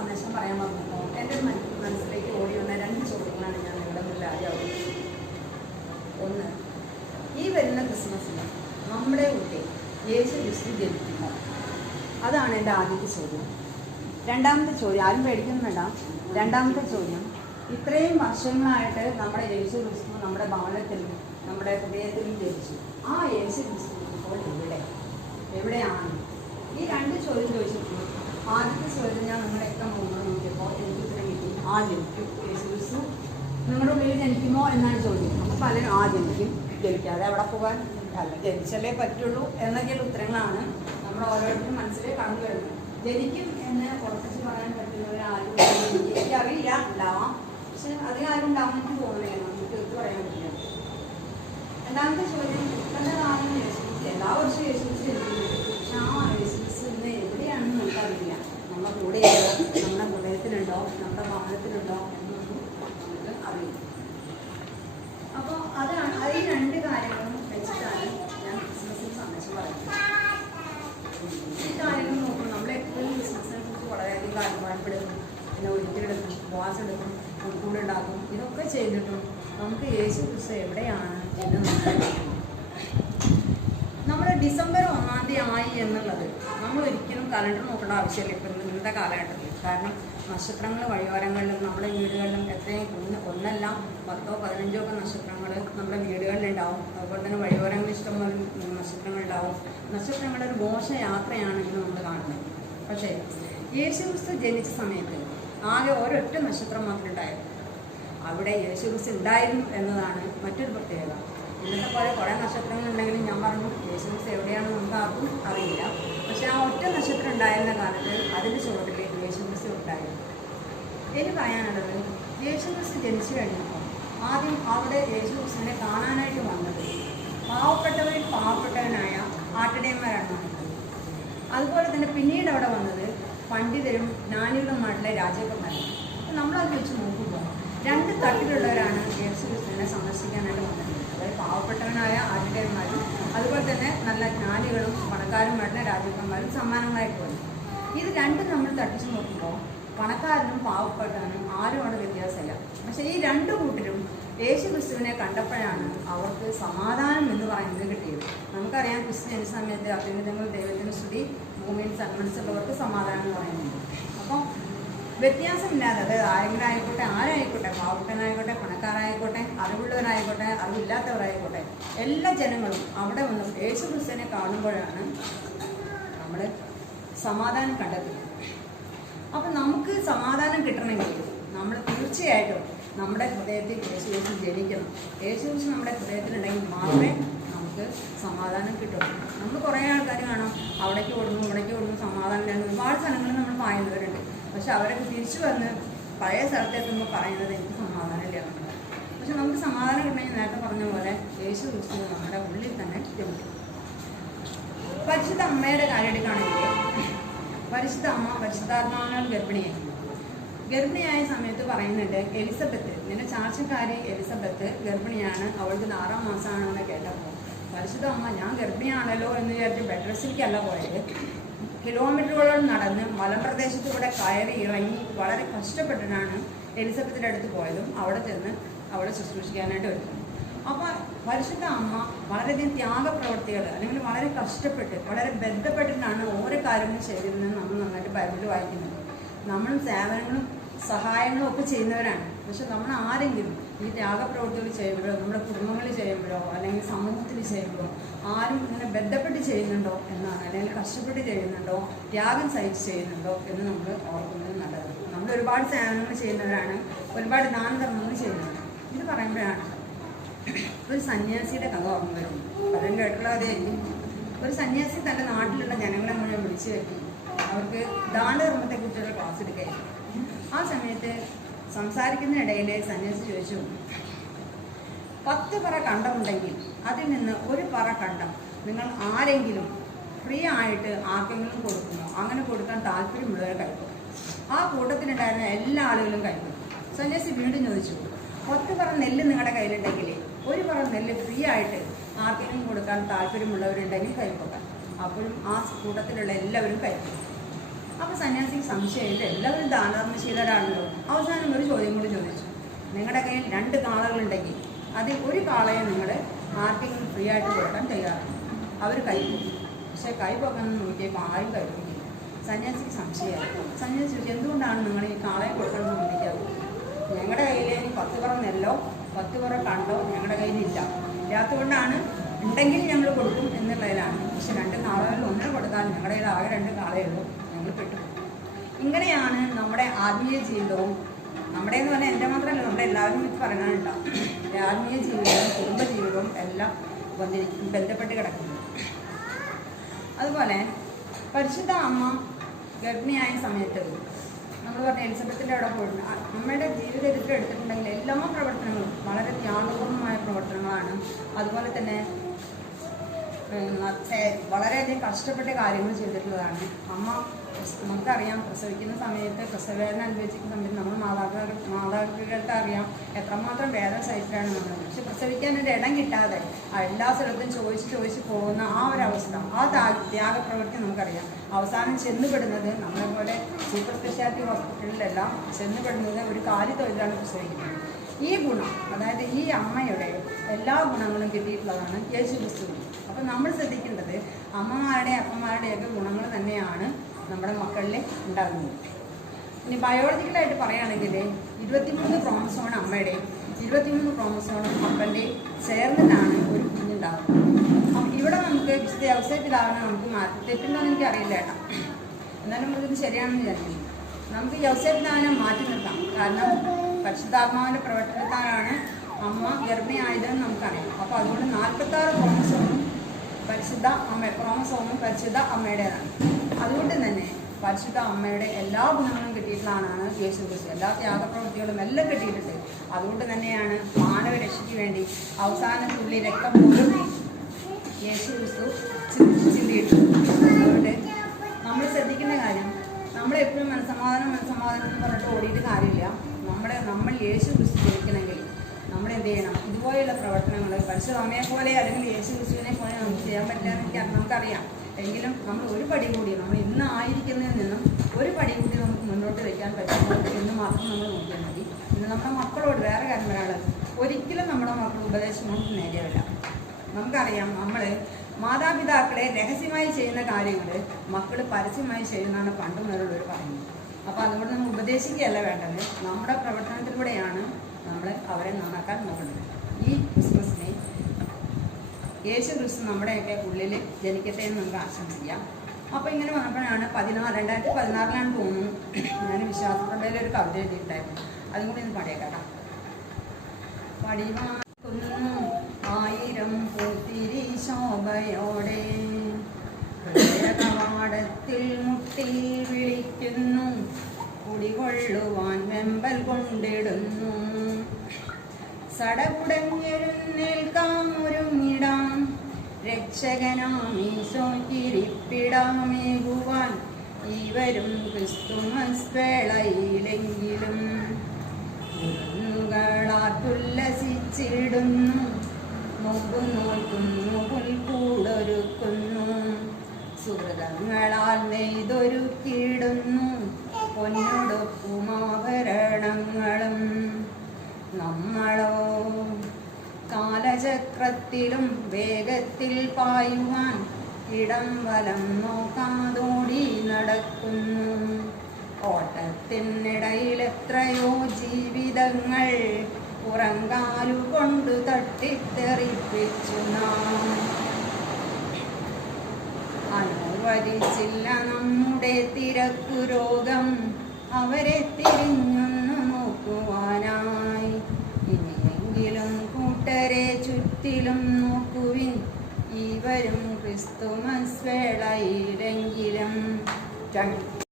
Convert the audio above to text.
സന്ദേശം പറയാൻ വന്നപ്പോൾ എൻ്റെ മനസ്സിലേക്ക് ഓടി വന്ന 2 ചോദ്യങ്ങളാണ് ഞാൻ നിങ്ങളുടെ മുന്നിൽ ആദ്യം അവതരിപ്പിച്ചത്. ഒന്ന്, ഈ വരുന്ന ക്രിസ്മസിന് നമ്മുടെ കുട്ടി യേശു ക്രിസ്തു ജനിക്കുമോ? അതാണ് എൻ്റെ ആദ്യത്തെ ചോദ്യം. രണ്ടാമത്തെ ചോദ്യം, ആരും പേടിക്കൊന്നും വേണ്ട. രണ്ടാമത്തെ ചോദ്യം, ഇത്രയും വർഷങ്ങളായിട്ട് നമ്മുടെ യേശു ക്രിസ്തു നമ്മുടെ ഭവനത്തിലും നമ്മുടെ ഹൃദയത്തിലും ജനിച്ചു. ആ യേശു ക്രിസ്തു ഇപ്പോൾ എവിടെയാണ്? ഈ 2 ചോദ്യം ചോദിച്ചിട്ടുണ്ട്. ആദ്യത്തെ ചോദ്യം ഞാൻ നിങ്ങളെയൊക്കെ മുമ്പ് നോക്കിയപ്പോൾ എനിക്ക് ഉത്തരം കിട്ടി. ആ ജനിക്കും, യേശു ക്രിസ്തു നിങ്ങളുടെ ഉള്ളിൽ ജനിക്കുമോ എന്നാണ് ചോദ്യം. നമുക്ക് പലരും ആ ജനിക്കും, ജനിക്കാതെ എവിടെ പോകാൻ, അല്ല ജനിച്ചല്ലേ പറ്റുള്ളൂ എന്നൊക്കെയുള്ള ഉത്തരങ്ങളാണ് നമ്മുടെ ഓരോരുത്തരും മനസ്സിലേക്ക് കടന്നു വരുന്നത്. ജനിക്കും എന്ന് ഉറപ്പിച്ച് പറയാൻ പറ്റുന്നവരാരും എനിക്കറിയില്ല, ഉണ്ടാവാം. പക്ഷെ അധികം ആരും ഉണ്ടാവും എനിക്ക് തോന്നുന്നില്ല, നമുക്ക് തീർത്ത് പറയാൻ പറ്റില്ല. രണ്ടാമത്തെ ചോദ്യം, എന്താണ് യേശു? എല്ലാ വർഷവും യേശു ജനിക്കുന്നത്. പക്ഷെ ആ യേശു ഇന്ന് എവിടെയാണെന്ന് നമുക്കറിയില്ല. നമ്മുടെ കൂടെയുണ്ടോ, നമ്മുടെ ഹൃദയത്തിലുണ്ടോ, നമ്മുടെ ഭവനത്തിലുണ്ടോ എന്നൊന്നും നമുക്ക് അറിയില്ല. അപ്പോൾ അതാണ് ഈ 2 കാര്യങ്ങളും വെച്ചിട്ടാണ് ഞാൻ ക്രിസ്മസിന് സന്ദേശം പറയുന്നത്. ഈ കാര്യങ്ങൾ നോക്കുമ്പോൾ നമ്മളെപ്പോഴും ക്രിസ്മസിനെ കുറിച്ച് വളരെയധികം കാര്യമാനപ്പെടുന്നു. പിന്നെ ഒരിക്കലെടുക്കും, ഉപവാസം എടുക്കും, കൂടെ ഉണ്ടാക്കും. ഇതൊക്കെ ചെയ്തിട്ടും നമുക്ക് യേശു ക്രിസ്തു എവിടെയാണ് എന്ന് നമ്മൾ ഡിസംബർ 1-ാം തീയതി ആയി എന്നുള്ളത് നമ്മൾ ഒരിക്കലും കലണ്ടർ നോക്കേണ്ട ആവശ്യമില്ല ഇപ്പം ഇന്നത്തെ കാലഘട്ടത്തിൽ. കാരണം നക്ഷത്രങ്ങൾ വഴിയോരങ്ങളിലും നമ്മുടെ വീടുകളിലും എത്രയും ഒന്നല്ല 10ഓ 15ഓ ഒക്കെ നക്ഷത്രങ്ങൾ നമ്മുടെ വീടുകളിലുണ്ടാവും. അതുപോലെ തന്നെ വഴിയോരങ്ങളിൽ ഇഷ്ടംപോലെ നക്ഷത്രങ്ങളുണ്ടാവും. നക്ഷത്രങ്ങളുടെ ഒരു ഘോഷയാത്രയാണ് ഇന്ന് നമ്മൾ കാണുന്നത്. പക്ഷേ യേശു ക്രിസ്തു ജനിച്ച സമയത്ത് ആകെ ഒരൊറ്റ നക്ഷത്രം മാത്രമേ ഉണ്ടായിരുന്നു. അവിടെ യേശു ക്രിസ്തു ഉണ്ടായിരുന്നു എന്നതാണ് മറ്റൊരു പ്രത്യേകത. ഇന്നത്തെ പോലെ കുറേ നക്ഷത്രങ്ങളുണ്ടെങ്കിലും ഞാൻ പറഞ്ഞു യേശു ക്രിസ്തു എവിടെയാണെന്ന് നമുക്ക് ആർക്കും അറിയില്ല. പക്ഷെ ആ ഒറ്റ നക്ഷത്രം ഉണ്ടായിരുന്ന കാലത്ത് അതിൻ്റെ ചുവട്ടിൽ യേശു ക്രിസ്തു ഉണ്ടായിരുന്നു. എനിക്ക് പറയാനുള്ളത്, യേശു ക്രിസ്തു ജനിച്ചു കഴിഞ്ഞപ്പോൾ ആദ്യം അവിടെ യേശു ക്രിസ്തുവിനെ കാണാനായിട്ട് വന്നത് പാവപ്പെട്ടവരിൽ പാവപ്പെട്ടവനായ ആട്ടിടയന്മാരാണ് വന്നത്. അതുപോലെ തന്നെ പിന്നീട് അവിടെ വന്നത് പണ്ഡിതരും ജ്ഞാനികളുമായിട്ടുള്ള രാജാക്കന്മാരാണ്. അപ്പം നമ്മളത് വെച്ച് നോക്കുമ്പോൾ 2 തട്ടിലുള്ളവരാണ് യേശു ക്രിസ്തുവിനെ സന്ദർശിക്കാനായിട്ട് വന്നത്. അതായത് പാവപ്പെട്ടവനായ ആട്ടിടയന്മാരും അതുപോലെ തന്നെ നല്ല ജ്ഞാനികളും പണക്കാരുമായിട്ടുള്ള രാജാക്കന്മാരും സമ്മാനങ്ങളായിട്ട് വന്നു. ഇത് 2 നമ്മൾ തട്ടിച്ച് നോക്കുമ്പോൾ പണക്കാരനും പാവപ്പെട്ടവനും ആരുമാണ് വ്യത്യാസമില്ല. പക്ഷേ ഈ 2 കൂട്ടരും യേശു ക്രിസ്തുവിനെ കണ്ടപ്പോഴാണ് അവർക്ക് സമാധാനം എന്ന് പറയുന്നത് കിട്ടിയത്. നമുക്കറിയാം ക്രിസ്തു ജനിച്ച സമയത്ത് അത്യുന്നതങ്ങൾ ദൈവത്തിന് സ്തുതി, ഭൂമിയിൽ സന്മനസ്സുള്ളവർക്ക് സമാധാനം എന്ന് പറയുന്നുണ്ട്. അപ്പം വ്യത്യാസമില്ലാതെ, അതായത് ആരായിക്കോട്ടെ, പാവപ്പെട്ടവനായിക്കോട്ടെ, പണക്കാരായിക്കോട്ടെ, അറിവുള്ളവരായിക്കോട്ടെ, അറിവില്ലാത്തവരായിക്കോട്ടെ, എല്ലാ ജനങ്ങളും അവിടെ വന്ന് യേശു ക്രിസ്തുവിനെ കാണുമ്പോഴാണ് നമ്മൾ സമാധാനം കണ്ടെത്തുന്നത്. അപ്പം നമുക്ക് സമാധാനം കിട്ടണമെങ്കിൽ നമ്മൾ തീർച്ചയായിട്ടും നമ്മുടെ ഹൃദയത്തിൽ യേശു ക്രിസ്തു ജനിക്കണം. യേശു ക്രിസ്തു നമ്മുടെ ഹൃദയത്തിലുണ്ടെങ്കിൽ മാത്രമേ നമുക്ക് സമാധാനം കിട്ടുള്ളൂ. നമ്മൾ കുറേ ആൾക്കാർ കാണാം അവിടേക്ക് ഓടുന്നു സമാധാനം ഇല്ലാന്ന് ഒരുപാട് സ്ഥലങ്ങളിൽ നമ്മൾ പായുന്നവരുണ്ട്. പക്ഷെ അവരൊക്കെ തിരിച്ചു വന്ന് പഴയ സ്ഥലത്തെത്തുമ്പോൾ പറയുന്നത് എനിക്ക് സമാധാനം ഇല്ല എന്നുള്ളത്. പക്ഷെ നമുക്ക് സമാധാനം കിട്ടണമെങ്കിൽ നേരത്തെ പറഞ്ഞ പോലെ യേശു ക്രിസ്തു നമ്മുടെ ഉള്ളിൽ തന്നെ ജനിക്കും. പരിശുദ്ധ അമ്മയുടെ കാര്യം എടുക്കുകയാണെങ്കിൽ പരിശുദ്ധ അമ്മ പരിശുദ്ധാത്മാവിനാൽ ഗർഭിണിയായ സമയത്ത് പറയുന്നുണ്ട്, എലിസബത്ത്, നിന്റെ ചാർച്ചക്കാരി എലിസബത്ത് ഗർഭിണിയാണ്, അവൾക്ക് 6-ാം മാസമാണെന്ന് കേട്ടപ്പോൾ പരിശുദ്ധ അമ്മ ഞാൻ ഗർഭിണിയാണല്ലോ എന്ന് വിചാരിച്ച് ബെഡ് റെസ്റ്റിലേക്കല്ല പോയത്. കിലോമീറ്ററുകളോട് നടന്ന് മലപ്രദേശത്തൂടെ കയറി ഇറങ്ങി വളരെ കഷ്ടപ്പെട്ടിട്ടാണ് എലിസബത്തിൻ്റെ അടുത്ത് പോയതും അവിടെ ചെന്ന് അവിടെ ശുശ്രൂഷിക്കാനായിട്ട് വരുന്നത്. അപ്പോൾ പരിശുദ്ധ അമ്മ വളരെയധികം ത്യാഗപ്രവർത്തികൾ അല്ലെങ്കിൽ വളരെ കഷ്ടപ്പെട്ട് വളരെ ബന്ധപ്പെട്ടിട്ടാണ് ഓരോ കാര്യങ്ങളും ചെയ്തിരുന്നത് നമ്മൾ നന്നായിട്ട് ബൈബിളിൽ വായിക്കുന്നുണ്ട്. നമ്മളും സേവനങ്ങളും സഹായങ്ങളും ഒക്കെ ചെയ്യുന്നവരാണ്. പക്ഷെ നമ്മൾ ആരെങ്കിലും ഈ ത്യാഗപ്രവൃത്തികൾ ചെയ്യുമ്പോഴോ നമ്മുടെ കുടുംബങ്ങളിൽ ചെയ്യുമ്പോഴോ അല്ലെങ്കിൽ സമൂഹത്തിൽ ചെയ്യുമ്പോഴോ ആരും ഇങ്ങനെ ബന്ധപ്പെട്ട് ചെയ്യുന്നുണ്ടോ എന്നാണ്, അല്ലെങ്കിൽ കഷ്ടപ്പെട്ട് ചെയ്യുന്നുണ്ടോ, ത്യാഗം സഹിച്ച് ചെയ്യുന്നുണ്ടോ എന്ന് നമ്മൾ ഓർക്കുന്നത് നല്ലത്. നമ്മൾ ഒരുപാട് സേവനങ്ങൾ ചെയ്യുന്നവരാണ്, ഒരുപാട് ദാനധർമ്മങ്ങൾ ചെയ്യുന്നവരാണ്. ഇത് പറയുമ്പോഴാണ് ഒരു സന്യാസിയുടെ കഥ ഓർമ്മ വരുന്നു. പലരും കേട്ടുള്ള കഥയായിരിക്കും. ഒരു സന്യാസി തൻ്റെ നാട്ടിലുള്ള ജനങ്ങളെ മുഴുവൻ വിളിച്ചു വെക്കി അവർക്ക് ദാനധർമ്മത്തെക്കുറിച്ചുള്ള ക്ലാസ് എടുക്കുകയായിരുന്നു. ആ സമയത്ത് സംസാരിക്കുന്നതിനിടയിൽ സന്യാസി ചോദിച്ചു, 10 പറ കണ്ടമുണ്ടെങ്കിൽ അതിൽ നിന്ന് 1 പറ കണ്ടം നിങ്ങൾ ആരെങ്കിലും ഫ്രീ ആയിട്ട് ആർക്കെങ്കിലും കൊടുക്കുമോ? അങ്ങനെ കൊടുക്കാൻ താല്പര്യമുള്ളവർ കഴിക്കും. ആ കൂട്ടത്തിലുണ്ടായിരുന്ന എല്ലാ ആളുകളും കഴിക്കും. സന്യാസി വീണ്ടും ചോദിച്ചു, 10 പറ നെല്ല് നിങ്ങളുടെ കയ്യിലുണ്ടെങ്കിൽ 1 പറ നെല്ല് ഫ്രീ ആയിട്ട് ആർക്കെങ്കിലും കൊടുക്കാൻ താല്പര്യമുള്ളവരുണ്ടെങ്കിൽ കഴിക്കുക. അപ്പോഴും ആ കൂട്ടത്തിലുള്ള എല്ലാവരും കഴിക്കും. അപ്പോൾ സന്യാസിക്ക് സംശയമില്ല, എല്ലാവരും ദാനധർമ്മശീലരാണല്ലോ. അവസാനം ഒരു ചോദ്യം കൂടി ചോദിച്ചു, നിങ്ങളുടെ കയ്യിൽ 2 കാളകളുണ്ടെങ്കിൽ അതിൽ ഒരു കാളയെ നിങ്ങൾ ആർക്കെങ്കിലും ഫ്രീ ആയിട്ട് കൊടുക്കാൻ തയ്യാറാണ്. അവർ കൈപോയി. പക്ഷേ കൈപോക്കാൻ നോക്കിയപ്പോൾ ആരും കൈപോയില്ല. സന്യാസിക്ക് സംശയമായി. സന്യാസി ചോദിച്ചു, എന്തുകൊണ്ടാണ് നിങ്ങൾ ഈ കാളയെ കൊടുക്കാൻ സമ്മതിക്കാറ്? ഞങ്ങളുടെ കയ്യിൽ 10 പറ നെല്ലോ 10 പറ കണ്ടോ ഞങ്ങളുടെ കയ്യിലില്ല, ഇല്ലാത്തതുകൊണ്ടാണ്, ഉണ്ടെങ്കിൽ ഞങ്ങൾ കൊടുക്കും എന്നുള്ളതിലാണ്. പക്ഷെ 2 കാളകളിൽ 1 കൊടുത്താൽ ഞങ്ങളുടെ കയ്യിൽ ആകെ 2 കാളയുള്ളൂ, ഞങ്ങൾ പെട്ടു. ഇങ്ങനെയാണ് നമ്മുടെ ആത്മീയ ജീവിതവും, നമ്മുടെ എന്ന് പറഞ്ഞാൽ എൻ്റെ മാത്രമല്ല, നമ്മുടെ എല്ലാവരും വെച്ച് പറയാനുണ്ടാവും. ആത്മീയ ജീവിതവും കുടുംബ ജീവിതവും എല്ലാം ബന്ധപ്പെട്ട് കിടക്കുന്നത്. അതുപോലെ പരിശുദ്ധ അമ്മ ഗർഭിണിയായ സമയത്ത് നമ്മൾ പറഞ്ഞ എലിസബത്തിൻ്റെ അവിടെ പോയിട്ടുണ്ട്. അമ്മയുടെ ജീവിതത്തിൽ എടുത്തിട്ടുണ്ടെങ്കിൽ എല്ലാ പ്രവർത്തനങ്ങളും വളരെ ത്യാഗപൂർണ്ണമായ പ്രവർത്തനങ്ങളാണ്. അതുപോലെ തന്നെ വളരെയധികം കഷ്ടപ്പെട്ട കാര്യങ്ങൾ ചെയ്തിട്ടുള്ളതാണ് അമ്മ. നമുക്കറിയാം, പ്രസവിക്കുന്ന സമയത്ത് പ്രസവവേദന അനുഭവിച്ചിരിക്കുന്ന സമയത്ത് നമ്മൾ മാതാപിതാക്കൾക്ക് അറിയാം എത്രമാത്രം വേദന സഹിച്ചിട്ടാണ് നമ്മൾ. പക്ഷെ പ്രസവിക്കാനൊരു ഇടം കിട്ടാതെ എല്ലാ സ്ഥലത്തും ചോദിച്ച് പോകുന്ന ആ ഒരു അവസ്ഥ, ആ ത്യാഗപ്രവൃത്തി നമുക്കറിയാം. അവസാനം ചെന്നുപെടുന്നത് നമ്മളെപ്പോലെ സൂപ്പർ സ്പെഷ്യാലിറ്റി ഹോസ്പിറ്റലിലെല്ലാം ചെന്നുപെടുന്നത് ഒരു കാര്യത്തൊഴിലാണ് പ്രസവിക്കുന്നത്. ഈ ഗുണം, അതായത് ഈ അമ്മയുടെ എല്ലാ ഗുണങ്ങളും കിട്ടിയിട്ടുള്ളതാണ് യേശു ക്രിസ്തുവിന്. അപ്പം നമ്മൾ ശ്രദ്ധിക്കേണ്ടത് അമ്മമാരുടെയും അപ്പന്മാരുടെയൊക്കെ ഗുണങ്ങൾ തന്നെയാണ് നമ്മുടെ മക്കളിൽ ഉണ്ടാകുന്നത്. ഇനി ബയോളജിക്കലായിട്ട് പറയുകയാണെങ്കിൽ 23 ക്രോമസോൺ അമ്മയുടെയും 23 ക്രോമസോൺ മക്കളുടെയും ചേർന്നിട്ടാണ് ഒരു കുഞ്ഞുണ്ടാകുന്നത്. അപ്പം ഇവിടെ നമുക്ക് വിശുദ്ധ യൗസേപ്പിതാവിനെ നമുക്ക് മാറ്റി തെറ്റുണ്ടോയെന്ന് എനിക്കറിയില്ല കേട്ടോ, എന്നാലും ഇത് ശരിയാണെന്ന് വിചാരിക്കുന്നു. നമുക്ക് യൗസേപ്പിതാവിനെ മാറ്റി നിർത്താം. കാരണം പരിശുദ്ധാത്മാവിൻ്റെ പ്രവർത്തനത്താലാണ് അമ്മ ഗർഭിണിയായതെന്ന് നമുക്കറിയാം. അപ്പോൾ അതുകൊണ്ട് 46 ക്രോമസോമും പരിശുദ്ധ പരിശുദ്ധ അമ്മയുടേതാണ്. അതുകൊണ്ട് തന്നെ പരിശുദ്ധ അമ്മയുടെ എല്ലാ ഗുണങ്ങളും കിട്ടിയിട്ടുള്ളതാണ് യേശു ക്രിസ്തു. എല്ലാ ത്യാഗപ്രവൃത്തികളും എല്ലാം കിട്ടിയിട്ടുണ്ട്. അതുകൊണ്ട് തന്നെയാണ് മാനവരക്ഷയ്ക്ക് വേണ്ടി അവസാന തുള്ളി രക്തം പോലും യേശു ക്രിസ്തു ചിന്തിയിട്ടുണ്ട്. അതുകൊണ്ട് നമ്മൾ ശ്രദ്ധിക്കുന്ന കാര്യം, നമ്മളെപ്പോഴും മനസ്സമാധാനം എന്ന് പറഞ്ഞിട്ട് ഓടിയിട്ട് കാര്യമില്ല. നമ്മൾ യേശു ക്രിസ്തു ജയിക്കണമെങ്കിൽ നമ്മൾ എന്ത് ചെയ്യണം? ഇതുപോലെയുള്ള പ്രവർത്തനങ്ങൾ പരിശുദ്ധ അമ്മയെ പോലെ അല്ലെങ്കിൽ യേശു ക്രിസ്തുവിനെ പോലെ നമുക്ക് ചെയ്യാൻ പറ്റില്ല നമുക്കറിയാം. എങ്കിലും നമ്മൾ ഒരു പടി കൂടി, നമ്മൾ ഇന്ന് ആയിരിക്കുന്നതിൽ നിന്നും ഒരു പടി കൂടി നമുക്ക് മുന്നോട്ട് വയ്ക്കാൻ പറ്റുമോ എന്ന് മാത്രം നമ്മൾ നോക്കിയാൽ മതി. ഇന്ന് നമ്മുടെ മക്കളോട് വേറെ കാര്യം പറയാനുള്ളത്, ഒരിക്കലും നമ്മുടെ മക്കൾ ഉപദേശം കൊണ്ട് നേടിയവല്ല. നമുക്കറിയാം, നമ്മൾ മാതാപിതാക്കളെ രഹസ്യമായി ചെയ്യുന്ന കാര്യങ്ങൾ മക്കൾ പരസ്യമായി ചെയ്യുന്നതാണ് പണ്ട് മുതലുള്ളവർ പറയുന്നത്. അപ്പോൾ അതുകൊണ്ട് നമ്മൾ ഉപദേശിക്കുകയല്ല വേണ്ടത്, നമ്മുടെ പ്രവർത്തനത്തിലൂടെയാണ് നമ്മൾ അവരെ നന്നാക്കാൻ നോക്കുന്നത്. ഈ ക്രിസ്മസിനെ യേശു ക്രിസ്തു നമ്മുടെയൊക്കെ ഉള്ളിൽ ജനിക്കട്ടെ എന്ന് നമുക്ക് ആശംസിക്കാം. അപ്പോൾ ഇങ്ങനെ വന്നപ്പോഴാണ് 2016 തോന്നുന്നു, ഞാൻ വിശ്വാസപ്രഭയിൽ ഒരു കവിത എഴുതിയിട്ടുണ്ടായിരുന്നു. അതും കൂടി ഒന്ന് പാടിയേക്കാം. പടിവാക്കുന്നു 1000 പൂത്തിരി ശോഭയോടെ, ഹൃദയകവാടത്തിൽ മുട്ടി വിളിക്കുന്നു, കുടികൊള്ളുവാൻ വെമ്പൽ കൊണ്ടിടുന്നു. സടകുടഞ്ഞെഴുന്നേൽക്കാമൊരുങ്ങിടാം, രക്ഷകനാമീശോക്കിരിപ്പിടാമേകുവാൻ ഇവരും ക്രിസ്തുമസ് വേളയിലെങ്കിലും ഉല്ലസിച്ചിടുന്നു, നോക്കു നോക്കുന്നു, പുൽക്കൂടൊരുക്കുന്നു, സുഹൃതങ്ങളാൽ നെയ്തൊരുക്കിയിടുന്നു, പൊന്നൊടുപ്പുമാഭരണങ്ങളും. നമ്മളോ കാലചക്രത്തിലും വേഗത്തിൽ പായുവാൻ ഇടം വലം നോക്കാതോടി നടക്കുന്നു. ഓട്ടത്തിനിടയിൽ എത്രയോ ജീവിതങ്ങൾ പുറങ്കാലുകൊണ്ടു തട്ടിത്തെറിപ്പിച്ചു നാം. അനുവദിച്ചില്ല നമ്മുടെ തിരക്കു രോഗം അവരെ തിരിഞ്ഞൊന്നു നോക്കുവാനായി. ഇനിയെങ്കിലും കൂട്ടരെ ചുറ്റിലും നോക്കുവിൻ, ഇവരും ക്രിസ്തുമസ് വേളയിലെങ്കിലും.